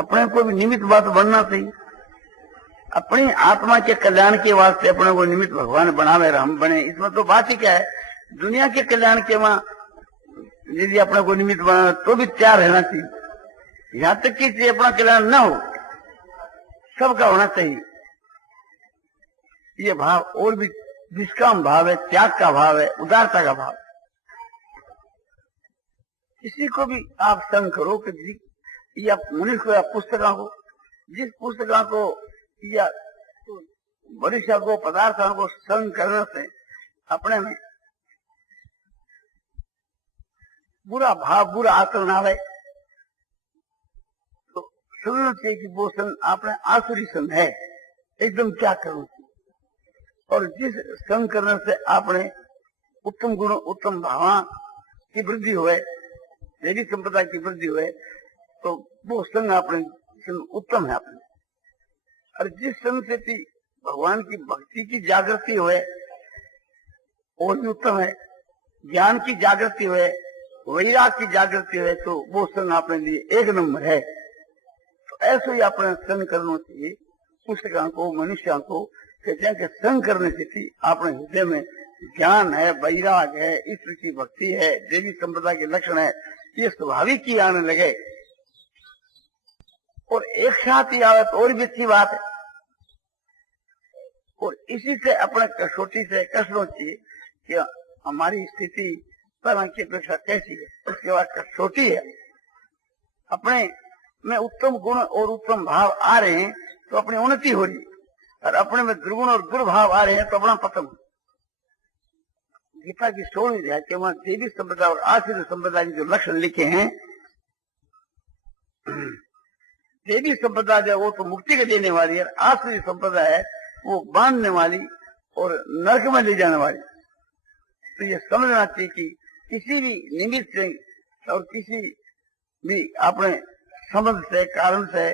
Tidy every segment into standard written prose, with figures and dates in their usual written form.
अपने को भी निमित्त बात बनना चाहिए। अपनी आत्मा के कल्याण के वास्ते अपने को निमित्त भगवान बनावे और हम बने, इसमें तो बात ही क्या है। दुनिया के कल्याण के वहां यदि अपने को निमित्त बनाना तो भी तैयार रहना चाहिए। यहां तक कि अपना कल्याण न हो, सबका होना चाहिए। ये भाव और भी निष्काम भाव है, त्याग का भाव है, उदारता का भाव। किसी को भी आप संग करो कि या मनुष्य को या पुस्तकों को, जिस पुस्तकों को या मनुष्य को पदार्थों को संग करने से अपने में बुरा भाव, बुरा आचरण आवे तो समझना चाहिए कि वो संग आपने आसुरी संग है, एकदम त्याग करना चाहिए। और जिस संग करने से आपने उत्तम गुण, उत्तम भावना की वृद्धि हुए, देवी संप्रदाय की वृद्धि हुए, तो वो संग आपने उत्तम है आपने। और जिस संग से भगवान की भक्ति की जागृति हुए और भी उत्तम है, ज्ञान की जागृति हुए, वैराग की जागृति हुए, तो वो संग आपने लिए एक नंबर है। तो ऐसे ही अपने संग करना चाहिए पुस्तकों को, मनुष्यों को। कहते हैं कि संग करने से अपने हृदय में ज्ञान है, वैराग है, ईश्वर की भक्ति है, देवी संप्रदाय के लक्षण है, ये स्वाभाविक ही आने लगे। और एक साथ ही आवे तो और भी अच्छी बात है। और इसी से अपने कसौटी से कसना चाहिए कि हमारी स्थिति पहले की अपेक्षा कैसी है। उसके बाद कसौटी है, अपने में उत्तम गुण और उत्तम भाव आ रहे हैं तो अपनी उन्नति हो रही है, और अपने में दुर्गुण और दुर्भाव आ रहे हैं तो अपना पतन। गीता की 16वीं अध्याय के वहां देवी संप्रदाय और आश्रय संप्रदाय के जो लक्षण लिखे हैं, देवी संप्रदाय है वो तो मुक्ति को देने वाली है, आश्रय संप्रदाय है वो बांधने वाली और नरक में ले जाने वाली। तो ये समझना चाहिए कि किसी भी निमित्त से और किसी भी अपने संबंध से, कारण से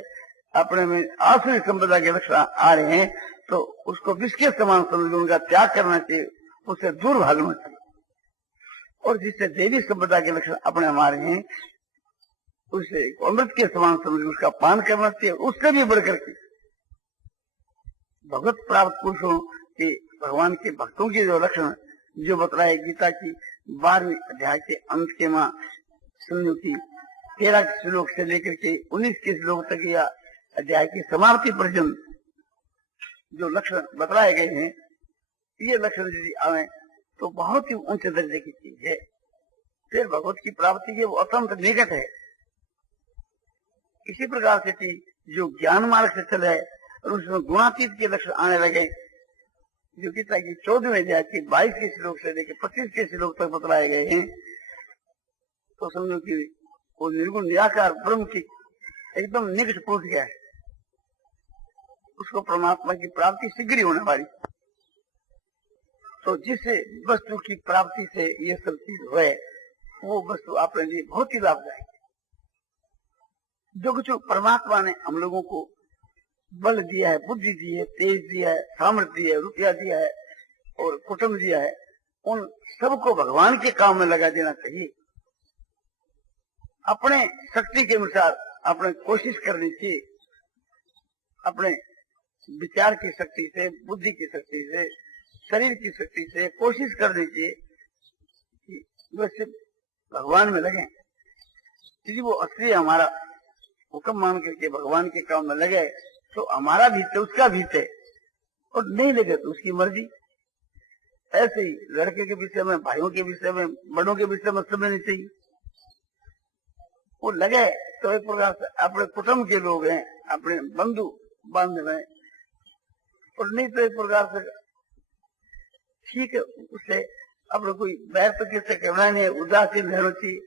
अपने में आश्रय संप्रदाय के लक्षण आ रहे हैं तो उसको विष के समान समझ कर उनका त्याग करना चाहिए, उससे दूर भागना चाहिए। और जिससे देवी संप्रदाय के लक्षण अपने हमारे हैं उसे अमृत के समान समझ उसका पान करना चाहिए। उससे भी बढ़कर के भगवत प्राप्त पुरुषों के, भगवान के भक्तों के जो लक्षण जो बतलाए गीता की 12वीं अध्याय के अंत के मां समझो की 13 श्लोक से लेकर के 19 के श्लोक तक या अध्याय की समाप्ति पर्यंत जो लक्षण बतलाए गए हैं, ये लक्षण यदि आवे तो बहुत ही ऊंचे दर्जे की चीज है। फिर भगवत की प्राप्ति के वो अत्यंत निकट है। इसी प्रकार से जो ज्ञान मार्ग से चले और उसमें गुणातीत के लक्षण आने लगे, जो गीता की 14वीं अध्याय की 22 के श्लोक से लेकर 25 के श्लोक तक बतलाए गए हैं, तो समझो कि वो निर्गुण निराकार ब्रह्म की एकदम निकट पहुंच गया है। उसको परमात्मा की प्राप्ति शीघ्र होने वाली। तो जिस वस्तु की प्राप्ति से ये सब चीज हुए वो वस्तु अपने लिए बहुत ही लाभदायक है। जो कुछ परमात्मा ने हम लोगों को बल दिया है, बुद्धि दी है, तेज दिया है, सामर्थ्य दिया है, रुपया दिया है और कुटुंब दिया है, उन सबको भगवान के काम में लगा देना चाहिए। अपने शक्ति के अनुसार अपने कोशिश करनी चाहिए, अपने विचार की शक्ति से, बुद्धि की शक्ति से, शरीर की शक्ति से कोशिश करनी चाहिए कि वैसे भगवान में लगे। यदि वो असली हमारा हुक्म मान करके भगवान के काम में लगे तो हमारा भी थे, उसका भी थे, और नहीं लगे तो उसकी मर्जी। ऐसे ही लड़के के विषय में, भाइयों के विषय में, बड़ों के विषय में समझनी चाहिए। वो लगे तो एक प्रकार से अपने कुटुंब के लोग हैं, अपने बंधु बांधव हैं, और नहीं तो एक प्रकार से ठीक है, उससे अपने कोई बैर तो किससे कहना नहीं है, उदासीन रहना चाहिए।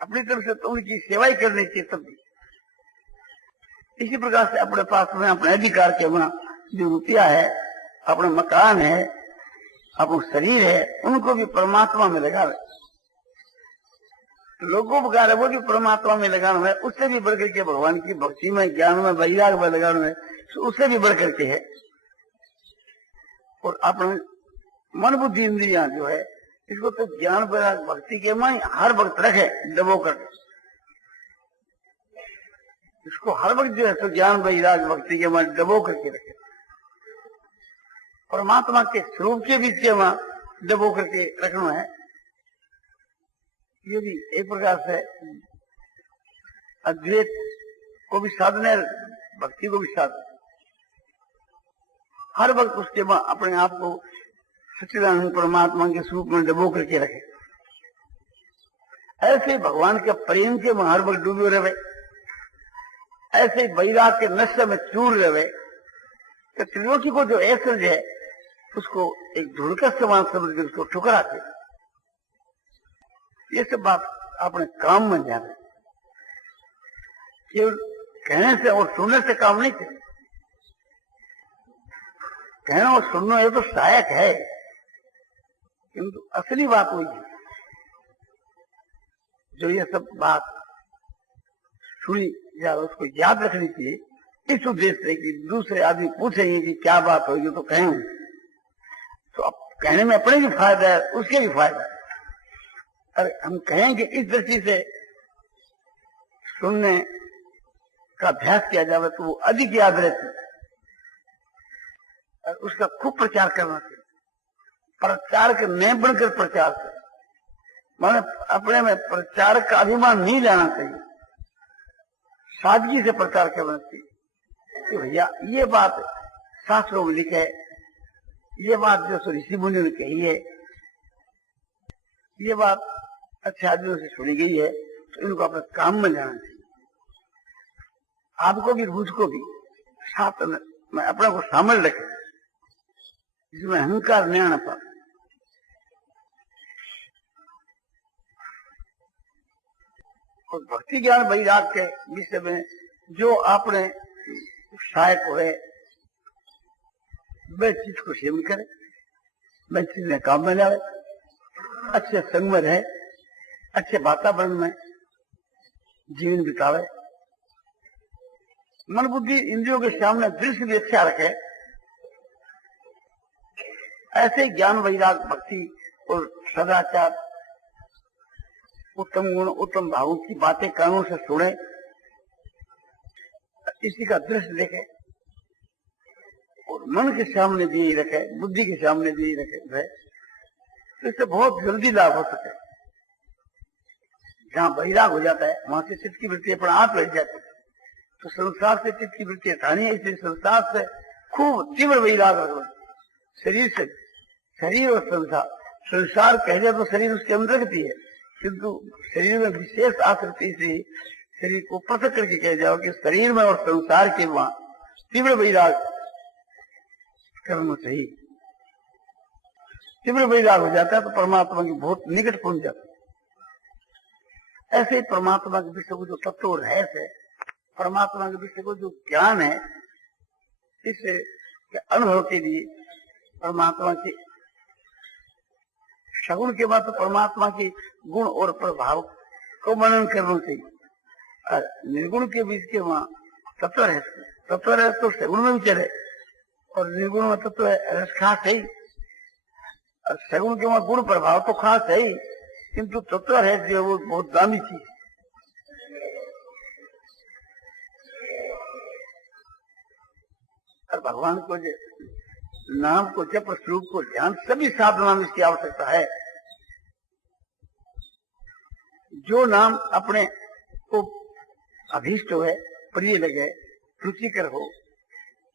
अपनी तरफ से तो उनकी सेवा ही करनी चाहिए तब भी। इसी प्रकार से अपने पास में अपने अधिकार के अपना जो रुपया है, अपना मकान है, अपना शरीर है, उनको भी परमात्मा में लगा रहे। लोगों को वो भी परमात्मा में लगाना है, उससे भी बढ़कर के भगवान की भक्ति में, ज्ञान में, वैराग में लगाना है, उससे भी बढ़कर के है। और अपने मन बुद्धि इंद्रियां जो है इसको तो ज्ञान वैराग भक्ति के में हर वक्त रखे दबो कर। इसको हर वक्त जो है तो ज्ञान वैराग भक्ति के वहां डबो करके रखे, परमात्मा के स्वरूप के बीच के वहां डबो करके रखना है। ये भी एक प्रकार से अद्वैत को भी साधन है, भक्ति को भी साधन, हर वक्त उसके वहां अपने आप को सच्चिदानंद परमात्मा के स्वरूप में डबो करके रखे। ऐसे भगवान के प्रेम के वहां हर वक्त डूबे रहे, ऐसे वैराग के नशे में चूर रहे, तो त्रिलोकी को जो ऐश्वर्य है उसको एक धूल का समान समझ कर उसको ठुकराते। ये सब बात अपने काम में जाने, केवल कहने से और सुनने से काम नहीं चले। कहना और सुनना ये तो सहायक है, किंतु असली बात वही है जो ये सब बात सुनी या उसको याद रखनी चाहिए इस उद्देश्य से कि दूसरे आदमी पूछेंगे कि क्या बात होगी तो कहेंगे, तो अब कहने में अपने भी फायदा है, उसके भी फायदा है। अरे हम कहेंगे इस दृष्टि से सुनने का अभ्यास किया जाए तो वो अधिक याद रहती है और उसका खूब प्रचार करना चाहिए। प्रचार के नहीं बनकर प्रचार कर, माने अपने में प्रचार का अभिमान नहीं लाना चाहिए, सादगी से प्रचार करना चाहिए कि भैया ये बात शास्त्रों में लिखे है, ये बात जो ऋषि मुनि ने कही है, ये बात अच्छे आदमियों से सुनी गई है, तो इनको अपने काम में जाना चाहिए। आपको भी मुझको भी साथ में अपने को शामिल रखे, जिसमें अहंकार नहीं आना पाए। और भक्ति ज्ञान वैराग के विषय में जो आपने सहायक हो, वह चीज को सेवन करे, वह चीज में काम में लावे, अच्छे संग में रहे, अच्छे वातावरण में जीवन बितावे, मन बुद्धि इंद्रियों के सामने दृश्य भी अच्छा रखे। ऐसे ज्ञान वैराग भक्ति और सदाचार उत्तम गुण उत्तम भावों की बातें कानों से सुने, इसी का दृश्य देखे और मन के सामने दिए रखे, बुद्धि के सामने दिए रखे, तो इससे बहुत जल्दी लाभ हो सके। जहां वैराग हो जाता है वहां से चित्त की वृत्ति अपना आप बैठ जाती है, तो संसार से चित्त की वृत्ति हटानी है। इसलिए संसार से खूब तीव्र वैराग रखना, शरीर से, शरीर और संसार, संसार कह जाए तो शरीर उसके अंदर है, किंतु शरीर में विशेष आकृति से शरीर को पृथक करके कह जाओ कि शरीर में और संसार के वहां तीव्र वैराग करना चाहिए। तीव्र वैराग हो जाता है तो परमात्मा के बहुत निकट पहुंच जाता है। ऐसे ही परमात्मा के विषय को जो तत्व और रहस्य है, परमात्मा के विषय को जो ज्ञान है, इससे अनुभव के लिए परमात्मा के सगुण के बाद तो परमात्मा के गुण और प्रभाव को मनन करना चाहिए। और निर्गुण के बीच के वहां तत्व है, तत्व है तो सगुण में भी चले, और निर्गुण में तत्व रस खास है, और सगुण के वहां गुण प्रभाव तो खास है ही, किंतु तत्व है जो वो बहुत दामी चीज। और भगवान को नाम को जप, स्वरूप को ध्यान, सभी साधना में इसकी आवश्यकता है। जो नाम अपने को अभीष्ट हो, प्रिय लगे, रुचिकर हो,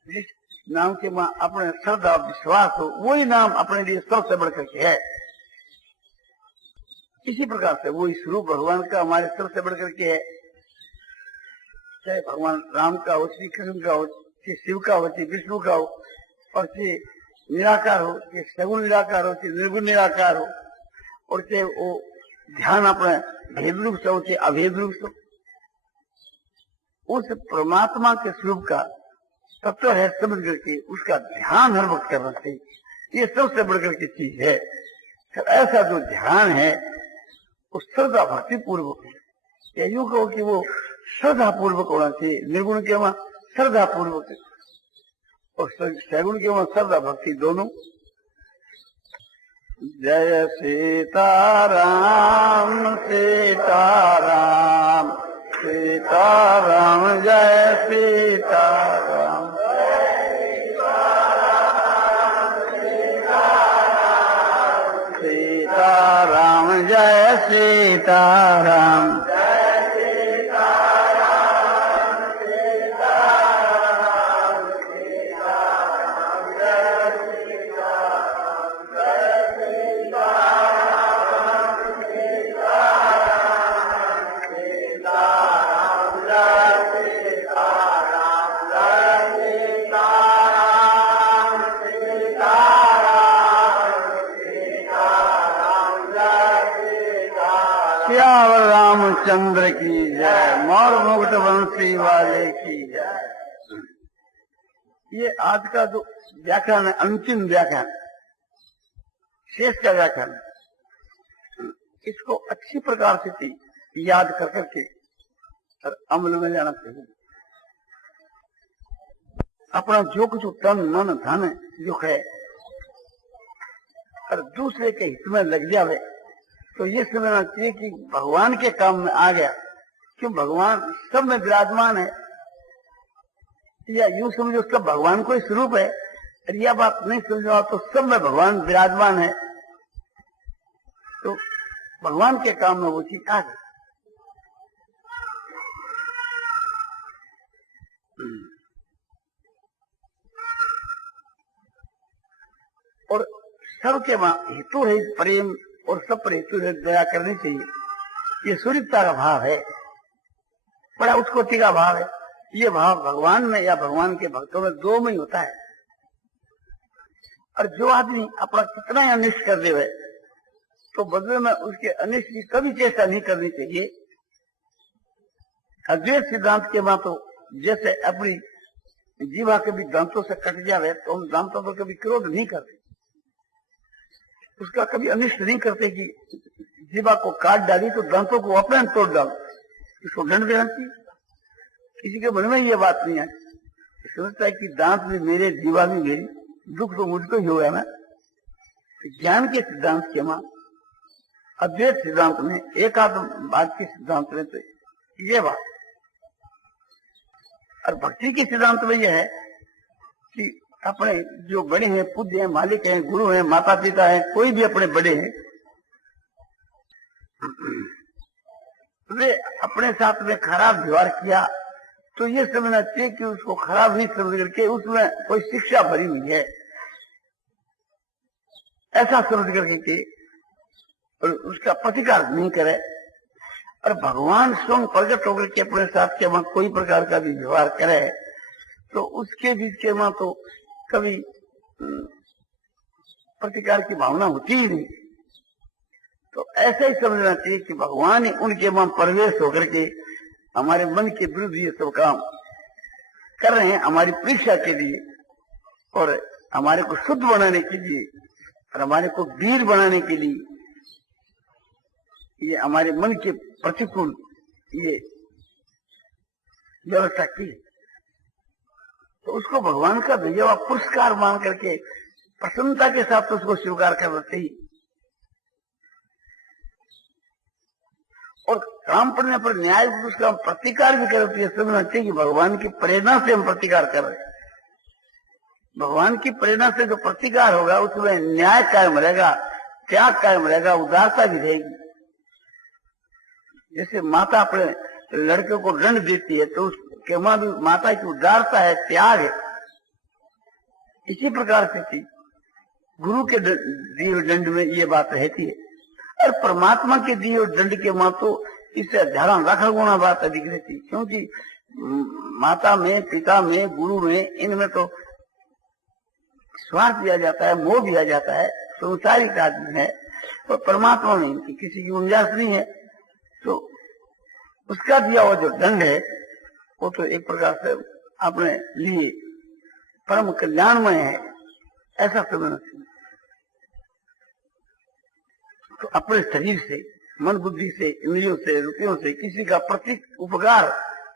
जिस नाम के वहां अपने श्रद्धा विश्वास हो, वही नाम अपने लिए सबसे बढ़कर के है। इसी प्रकार से वही स्वरूप भगवान का हमारे सबसे बढ़कर के है। चाहे भगवान राम का हो, श्री कृष्ण का हो, चाहे शिव का हो, चाहे विष्णु का हो, और चाहे निराकार हो, चाहे सगुण निराकार हो, चाहे निर्गुण निराकार हो, और चाहे वो ध्यान अपने भेद रूप से हो, चाहे अभेद रूप से, उस परमात्मा के स्वरूप का तत्व है समझ करके उसका ध्यान हर वक्त करना चाहिए। ये सबसे बढ़कर की चीज है। ऐसा जो ध्यान है वो श्रद्धा भक्ति पूर्वक है। यूं कहो कि वो श्रद्धा पूर्वक होना चाहिए। निर्गुण के वहां श्रद्धा पूर्वक और सगुण के वहां श्रद्धा भक्ति दोनों। जय सीताराम सीताराम सीताराम जय सीताराम। सियावर रामचंद्र की जय, मोर मुकुट वंशी वाले की जय। ये आज का जो व्याख्यान है, अंतिम व्याख्यान, शेष का व्याख्यान, इसको अच्छी प्रकार से याद कर करके और अमल में जाना चाहिए। अपना जो कुछ तन मन धन जो है और दूसरे के हित में लग जावे तो ये समझना चाहिए कि भगवान के काम में आ गया, क्यों भगवान सब में विराजमान है। या यूं समझो सब भगवान को ही स्वरूप है, और यह बात नहीं समझो तो सब में भगवान विराजमान है, तो भगवान के काम में वो चीज आ गई। और सबके वहां हेतु है प्रेम और सब पर हेतु दया करनी चाहिए। ये सूर्यता का भाव है, बड़ा उत्कोटि का भाव है। ये भाव भगवान में या भगवान के भक्तों में दो में ही होता है। और जो आदमी अपना कितना ही अनिष्ट कर दे तो बदले में उसके अनिष्ट की कभी चेष्टा नहीं करनी चाहिए। अद्वैत सिद्धांत के वहां तो जैसे अपनी जीवा कभी दांतों से कट जावे तो हम दांतों पर कभी क्रोध नहीं करते, उसका कभी अनिष्ट नहीं करते कि जीवा को काट डाली तो दांतों को अपने तोड़ डालो, इसको दंड देना चाहिए। किसी के मन में ये बात नहीं है, सोचता है कि दांत भी मेरे, जीवा भी मेरी, दुख तो मुझको ही होगा ना। ज्ञान के सिद्धांत के मां अद्वैत सिद्धांत में एक आध बात के सिद्धांत में तो ये बात, और भक्ति के सिद्धांत में यह है कि अपने जो बड़े हैं, पूज्य हैं, मालिक हैं, गुरु हैं, माता पिता हैं, कोई भी अपने बड़े हैं, वे अपने साथ में खराब व्यवहार किया तो ये समझना चाहिए कि उसको खराब नहीं समझ करके उसमें कोई शिक्षा भरी हुई है, ऐसा समझ करके कि और उसका प्रतिकार नहीं करे। और भगवान स्वयं प्रकट होकर के अपने साथ के वहां कोई प्रकार का भी व्यवहार करे तो उसके बीच के वहां तो कभी प्रतिकार की भावना होती ही नहीं। तो ऐसा ही समझना चाहिए कि भगवान ही उनके वहां प्रवेश होकर के हमारे मन के विरुद्ध ये सब काम कर रहे हैं, हमारी परीक्षा के लिए और हमारे को शुद्ध बनाने के लिए और हमारे को वीर बनाने के लिए, ये हमारे मन के प्रतिकूल ये व्यवस्था की। तो उसको भगवान का भेजा हुआ पुरस्कार मान करके प्रसन्नता के साथ उसको स्वीकार करना चाहिए। और काम पड़ने पर न्याय उसका प्रतिकार भी करते हैं, समझना चाहिए कि भगवान की प्रेरणा से हम प्रतिकार कर रहे हैं। भगवान की प्रेरणा से जो प्रतिकार होगा उसमें न्याय कायम रहेगा, त्याग कायम रहेगा, उदारता भी रहेगी। जैसे माता अपने लड़के को दंड देती है तो उसके वहां भी माता की उदारता है, त्याग है। इसी प्रकार से थी गुरु के दिए दंड में ये बात रहती है, और परमात्मा के दिए दंड के वहां तो इससे 11,00,000 गुना बात अधिक रहती, क्योंकि माता में, पिता में, गुरु में, इनमें तो स्वार्थ दिया जाता है, मोह दिया जाता है, संसारिक आदमी है, और परमात्मा में इनकी किसी की गुंजाइश नहीं है। तो उसका दिया हुआ जो दंड है वो तो एक प्रकार से अपने लिए परम कल्याणमय है, ऐसा समझना चाहिए। तो अपने शरीर से, मन बुद्धि से, इंद्रियों से, रुपयों से किसी का प्रति उपकार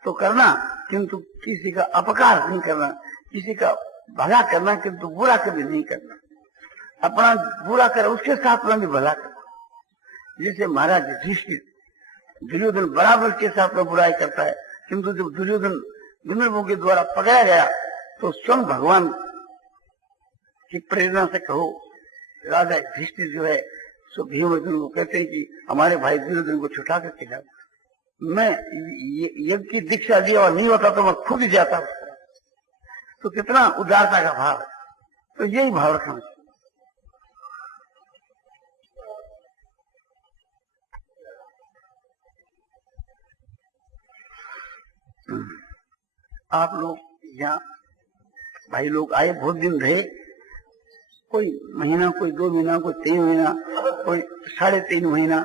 तो करना, किंतु किसी का अपकार नहीं करना, किसी का भला करना किंतु बुरा कभी नहीं करना। अपना बुरा कर उसके साथ में भी भला करना। जैसे महाराज युधिष्ठिर, दुर्योधन बराबर के साथ में बुराई करता है, किंतु जब दुर्योधन दुर्योधनों के द्वारा पकड़ा गया तो स्वयं भगवान की प्रेरणा से कहो राजा युधिष्ठिर जो है तो भीम अर्जुन को कहते हैं कि हमारे भाई दुर्योधन को छुटा कर खिलाओ। मैं यज्ञ की दीक्षा दिया और नहीं होता तो मैं खुद ही जाता। तो कितना उदारता का भाव है। तो यही भाव रखना चाहिए। आप लोग यहाँ भाई लोग आए, बहुत दिन रहे, कोई महीना, कोई 2 महीना, कोई 3 महीना, कोई 3.5 महीना।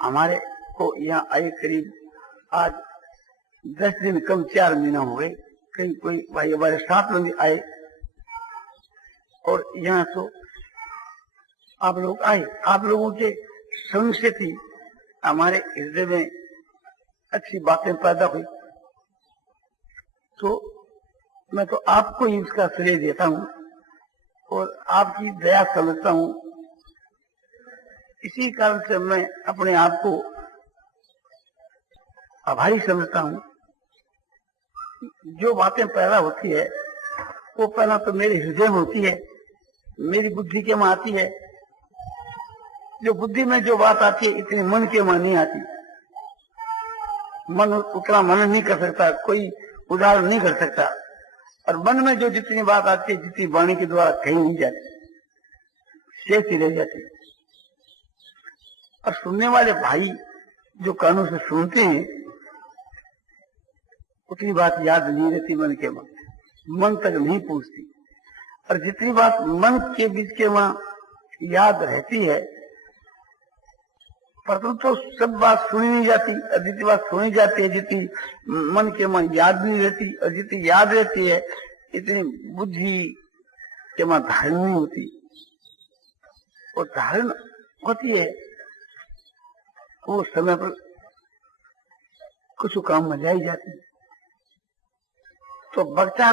हमारे को यहाँ आए करीब आज 10 दिन कम 4 महीना हो गए। कहीं कोई भाई हमारे 7 लोग आए और यहाँ तो आप लोग आए। आप लोगों के संग से थी हमारे हृदय में अच्छी बातें पैदा हुई। तो मैं तो आपको ही इसका श्रेय देता हूँ और आपकी दया समझता हूँ। इसी कारण से मैं अपने आप को आभारी समझता हूँ। जो बातें पैदा होती है वो पहला तो मेरे हृदय में होती है, मेरी बुद्धि के में आती है। जो बुद्धि में जो बात आती है इतनी मन के में नहीं आती। मन उतना मनन नहीं कर सकता, कोई उदाहरण नहीं कर सकता। और मन में जो जितनी बात आती है, जितनी वाणी के द्वारा कहीं नहीं जाती, शेष ही रह जाती। और सुनने वाले भाई जो कानों से सुनते हैं उतनी बात याद नहीं रहती मन के में, मन तक नहीं पहुंचती। और जितनी बात मन के बीच के वहां याद रहती है, परंतु तो सब बात सुनी नहीं जाती। और जितनी बात सुनी जाती है जितनी मन के मन याद नहीं रहती, और जितनी याद रहती है इतनी बुद्धि के मन धारण नहीं होती। और धारण होती है वो समय पर कुछ काम में लाई जाती है। तो बच्चा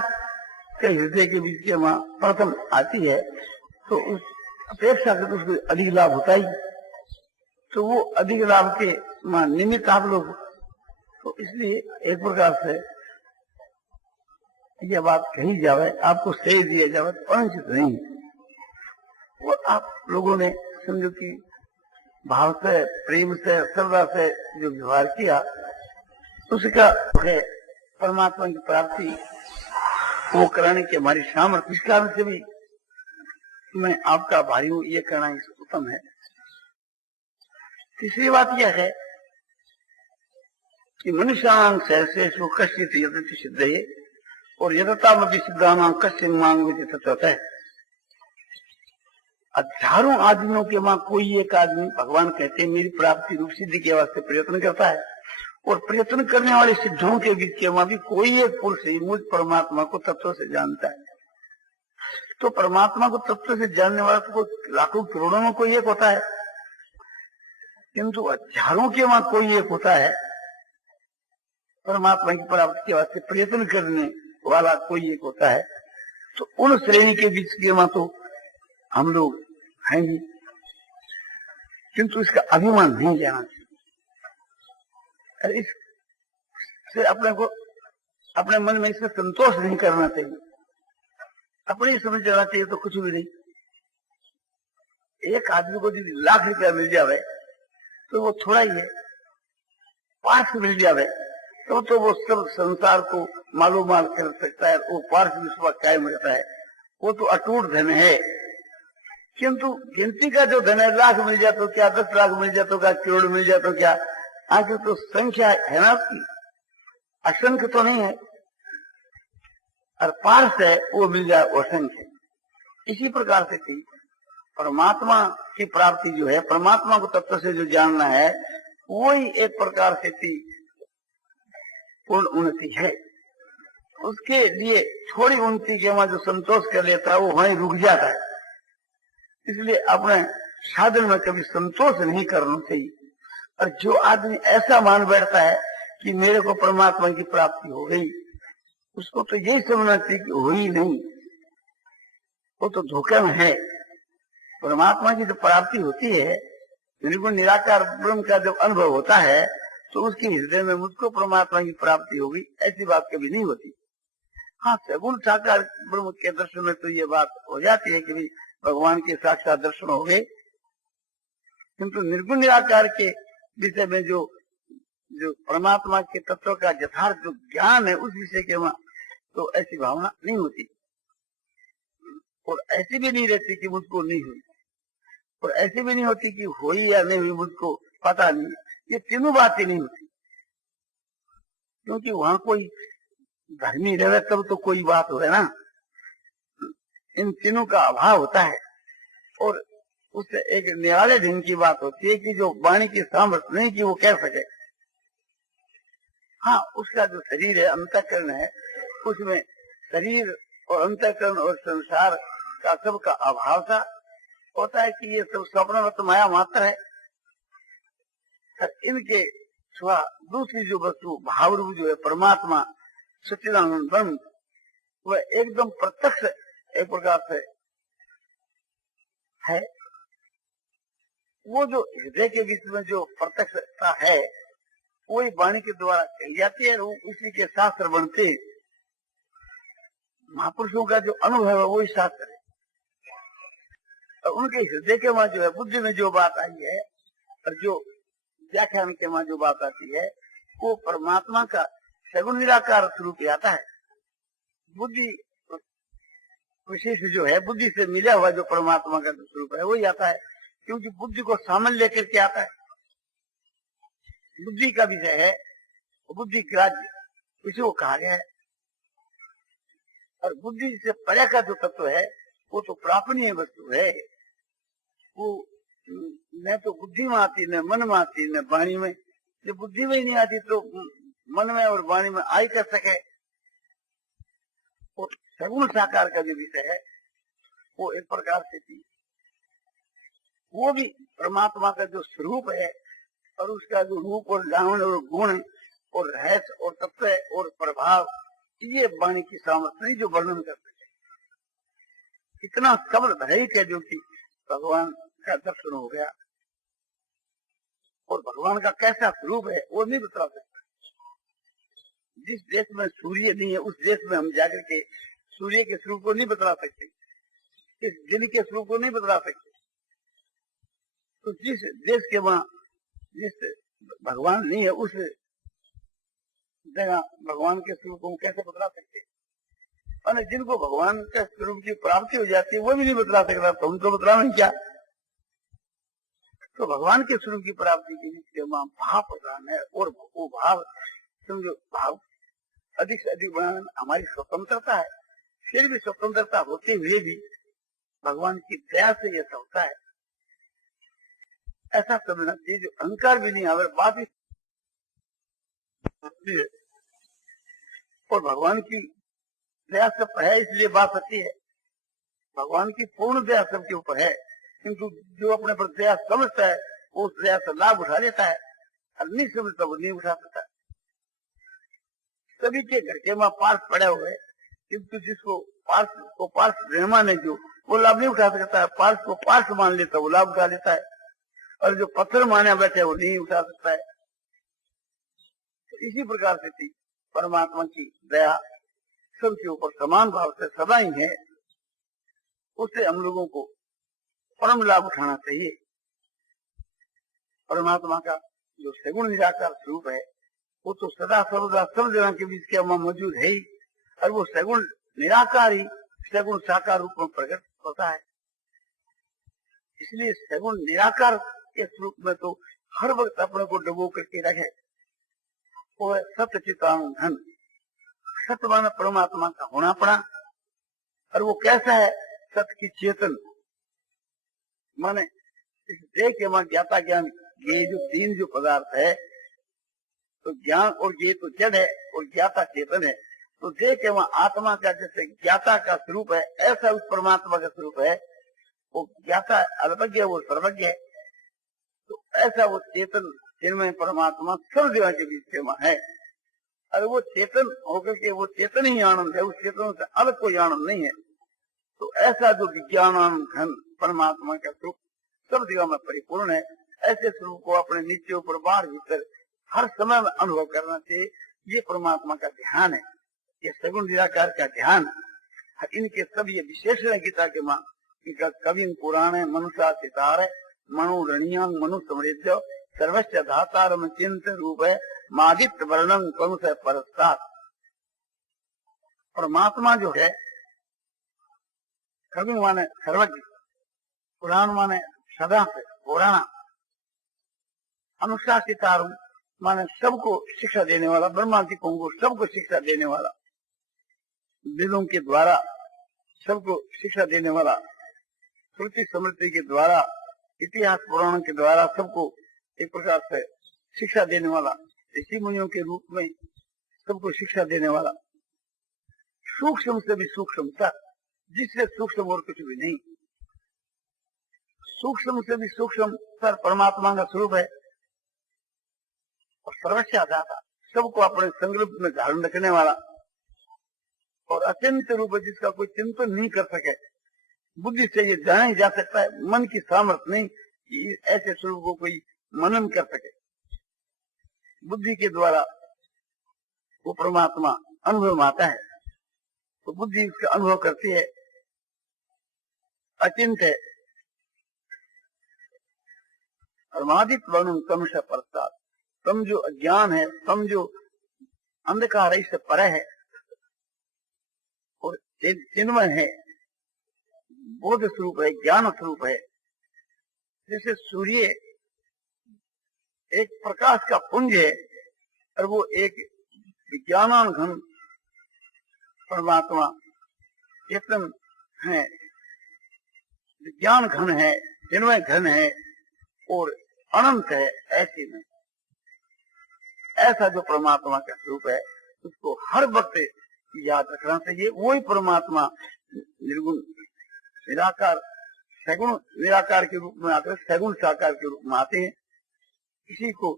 के हृदय के बीच के वहां प्रथम आती है तो उस अपेक्षा से उसको अधिक लाभ होता ही। तो वो अधिक लाभ के निमित्त आप लोग, तो इसलिए एक प्रकार से यह बात कही जावे, आपको श्रेय दिया जावे तो अनुचित नहीं। वो आप लोगों ने समझो कि भाव से, प्रेम से, श्रद्धा से जो व्यवहार किया उसका है परमात्मा की प्राप्ति वो कराने की हमारी सामर्थ्य। इस कारण से भी मैं आपका आभारी हूँ। ये करना उत्तम है। तीसरी बात यह है कि मनुष्यां सहर्षेषु कश्चित् यतति सिद्धये और यततामपि सिद्धानां कश्चित् मां विदित तत् है। हजारों आदमियों के वहां कोई एक आदमी, भगवान कहते हैं, मेरी प्राप्ति रूप सिद्धि के वास्ते प्रयत्न करता है। और प्रयत्न करने वाले सिद्धों के बीच के वहां भी कोई एक पुरुष ही मुझ परमात्मा को तत्व से जानता है। तो परमात्मा को तत्व से जानने वाला तो लाखों करोड़ों में कोई एक होता है, किंतु हजारों के वहां कोई एक होता है। परमात्मा की प्राप्ति के वास्ते प्रयत्न करने वाला कोई एक होता है। तो उन श्रेणी के बीच के वहां तो हम लोग हैं ही, किंतु इसका अभिमान नहीं लेना चाहिए। इससे अपने को, अपने मन में इससे संतोष नहीं करना चाहिए। अपने समझ जाना चाहिए तो कुछ भी नहीं। एक आदमी को यदि लाख रुपया मिल जावे तो वो थोड़ा ही है। 5 मिल जावे तो वो सब संसार को मालूम माल कर सकता है। वो 5 विश्वास कायम रहता है। वो तो अटूट धन है। किंतु गिनती का जो धन है, लाख मिल जाए तो क्या, 10 लाख मिल जाए तो क्या, करोड़ मिल जाए तो क्या, आखिर तो संख्या है ना उसकी, असंख्य तो नहीं है। और पार्स है वो मिल जाए वो असंख्य। इसी प्रकार से थी परमात्मा की प्राप्ति जो है, परमात्मा को तत्व से जो जानना है, वही एक प्रकार से थी पूर्ण उन्नति है। उसके लिए थोड़ी उन्नति के वहां जो संतोष कर लेता है वो वहीं रुक जाता है। इसलिए अपने साधन में कभी संतोष नहीं करना चाहिए। और जो आदमी ऐसा मान बैठता है कि मेरे को परमात्मा की प्राप्ति हो गई, उसको तो यही समझना चाहिए कि हो ही नहीं, वो तो धोखे में है। परमात्मा की जो प्राप्ति होती है, निर्गुण निराकार ब्रह्म का जब अनुभव होता है, तो उसके हृदय में मुझको परमात्मा की प्राप्ति होगी, ऐसी बात कभी नहीं होती। हाँ, सगुण साकार ब्रह्म के दर्शन में तो ये बात हो जाती है कि भाई भगवान के साक्षात दर्शन हो गए। किंतु निर्गुण निराकार के विषय में जो जो परमात्मा के तत्व का यथार्थ जो ज्ञान है उस विषय के वहां तो ऐसी भावना नहीं होती, और ऐसी भी नहीं रहती कि मुझको नहीं हुई, और ऐसी भी नहीं होती कि हुई या नहीं हुई मुझको पता नहीं। ये तीनों बातें नहीं होती, क्योंकि वहां कोई धर्मी रहे तब तो कोई बात हो है ना। इन तीनों का अभाव होता है, और उससे एक निराले ढंग की बात होती है कि जो वाणी की सामर्थ्य नहीं कि वो कह सके। हाँ, उसका जो शरीर है, अंतःकरण है, उसमें शरीर और अंतःकरण और संसार का सबका अभाव था। होता है कि ये सब स्वप्न माया मात्र है। इनके सिवा दूसरी जो वस्तु भाव रूप जो है परमात्मा सच्चिदानंद ब्रह्म, वह एकदम प्रत्यक्ष एक प्रकार से है। वो जो हृदय के बीच में जो प्रत्यक्षता है वही वाणी के द्वारा कही जाती है, उसी के शास्त्र बनते। महापुरुषों का जो अनुभव है वही शास्त्र है, और उनके हृदय के वहां जो है बुद्धि में जो बात आई है और जो व्याख्यान के वहां जो बात आती है वो परमात्मा का सगुण निराकार स्वरूप आता है। बुद्धि विशेष जो है, बुद्धि से मिला हुआ जो परमात्मा का स्वरूप है वही आता है, क्योंकि बुद्धि को सामने लेकर के आता है। बुद्धि का विषय है, बुद्धि ग्राह्य इसी को कहा गया है। और बुद्धि से परे का जो तत्व है वो तो प्रापणीय वस्तु है। वो न तो बुद्धि में आती, न मन में आती, न वाणी में। जब बुद्धि में ही नहीं आती तो मन में और वाणी में आई कर सके। और सगुण साकार का जो विषय है वो एक प्रकार से थी, वो भी परमात्मा का जो स्वरूप है और उसका जो रूप और लावण और गुण और रहस्य और तत्व और प्रभाव, ये वाणी की सामर्थ्य नहीं जो वर्णन कर सके। इतना शब्द भरित है जो कि भगवान का दर्शन हो गया, और भगवान का कैसा स्वरूप है वो नहीं बता सकता। जिस देश में सूर्य नहीं है उस देश में हम जाकर के सूर्य के स्वरूप को नहीं बता सकते, इस दिन के स्वरूप को नहीं बता सकते। तो जिस देश के वहां जिस भगवान नहीं है उस जगह भगवान के स्वरूप को कैसे बता सकते। और जिनको भगवान के स्वरूप की प्राप्ति हो जाती है वो भी नहीं बता सकता, तो उनको बतलाना क्या। तो भगवान के स्वरूप की प्राप्ति के लिए वहां भाव प्रदान है, और वो भाव समझो भाव अधिक से अधिक बनाना हमारी स्वतंत्रता है। फिर भी स्वतंत्रता होते हुए भी भगवान की दया से यह होता है, ऐसा समझना चाहिए। जो अहंकार भी नहीं आवे बात ही, और भगवान की दया सब है इसलिए बात सच्ची है। भगवान की पूर्ण दया सबके ऊपर है, किंतु जो अपने पर दया समझता है वो उस दया से लाभ उठा लेता है, और नहीं समझता वो नहीं उठा सकता। सभी के घर के वहां पार्स पड़े हुए, किंतु जिसको पार्स रहमान है जो वो लाभ नहीं उठा सकता है। पार्स को पार्स मान लेता है वो लाभ उठा लेता है, और जो पत्थर माने बैठे वो नहीं उठा सकता है। तो इसी प्रकार से थी परमात्मा की दया सबके ऊपर समान भाव से सदा ही है। उससे हम लोगों को परम लाभ उठाना चाहिए। परमात्मा का जो सगुण निराकार स्वरूप है वो तो सदा सर्वदा सब जगह के बीच के मौजूद है ही, और वो सगुण निराकार ही सगुण साकार रूप में प्रकट होता है। इसलिए सगुण निराकार के स्वरूप में तो हर वक्त अपने को डुबो करके रखे। वो है सत्य चितानंद धन, सत्य माना परमात्मा का होना पड़ा। और वो कैसा है, सत्य की चेतन माने इस देह के वहां ज्ञाता ज्ञान, ये जो तीन जो पदार्थ है, तो ज्ञान और ये तो जड़ है और ज्ञाता चेतन है। तो देह के वहां आत्मा का जैसे ज्ञाता का स्वरूप है, ऐसा उस परमात्मा का स्वरूप है। वो ज्ञाता अल्पज्ञ है, वो सर्वज्ञ है। तो ऐसा वो चेतन जिनमें परमात्मा सब जगह के बीच में है, और वो चेतन होकर के वो चेतन ही आनंद है, उस चेतन से अलग कोई आनंद नहीं है। तो ऐसा जो विज्ञानानंद घन परमात्मा का स्वरूप सब जगह में परिपूर्ण है, ऐसे स्वरूप को अपने नीचे ऊपर बाहर भीतर हर समय में अनुभव करना चाहिए। ये परमात्मा का ध्यान है, ये सगुण निराकार का ध्यान। इनके सब ये विशेषण गीता के मां कवि पुराणे मनुषा सितार मनुरणीयांग मनु समृद्ध सर्वस्व धातारम चिंत रूप है मादित्य वर्णन कम से परस्तार। परमात्मा जो है कवि माने सर्वज्ञ, पुराण माने सदा से पुराना, अनुशासितार माने सबको शिक्षा देने वाला, ब्रह्मांतिकों को सबको शिक्षा देने वाला, वेदों के द्वारा सबको शिक्षा देने वाला, श्रुति स्मृति के द्वारा, इतिहास पुराण के द्वारा सबको एक प्रकार से शिक्षा देने वाला, ऋषि मुनियों के रूप में सबको शिक्षा देने वाला, सूक्ष्म से भी सूक्ष्म तक, जिससे सूक्ष्म और कुछ भी नहीं, सूक्ष्म से भी सूक्ष्म सर परमात्मा का स्वरूप है। और सर्वस्या दाता, सबको अपने संकल्प में धारण रखने वाला, और अत्यंत रूप जिसका कोई चिंतन नहीं कर सके, बुद्धि से ये जाना ही जा सकता है, मन की सामर्थ्य नहीं कि ऐसे स्वरूप को कोई मनन कर सके। बुद्धि के द्वारा वो परमात्मा अनुभव में आता है, तो बुद्धि उसका अनुभव करती है, अचिंत है। परमादित वर्णन तम से परस्तात्, तम जो अज्ञान है, तम जो अंधकार है, इससे परे है और चिन्मय है, बोध स्वरूप है, ज्ञान स्वरूप है। जैसे सूर्य एक प्रकाश का पुंज है और वो एक विज्ञान घन परमात्मा चेतन है, विज्ञान घन है, चिन्मय घन है और अनंत है। ऐसी में ऐसा जो परमात्मा का स्वरूप है उसको हर वक्त याद रखना चाहिए। वही परमात्मा निर्गुण निराकार, सगुण निराकार के रूप में आकर सगुण साकार के रूप में आते हैं। इसी को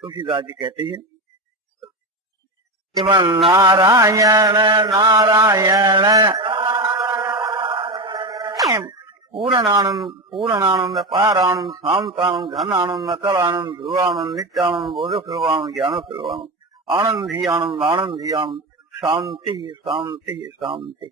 तुलसीदास जी कहते हैं, नारायण नारायण पूर्णानंद पूर्णानंद पारानंद शांतानंद घनानंद अचलानंद ध्रुवानंद नित्यानंद बोध स्वरूपानंद ज्ञान स्वरूपानंद आनंद ही आनंद, आनंद ही आनंद, शांति शांति शांति।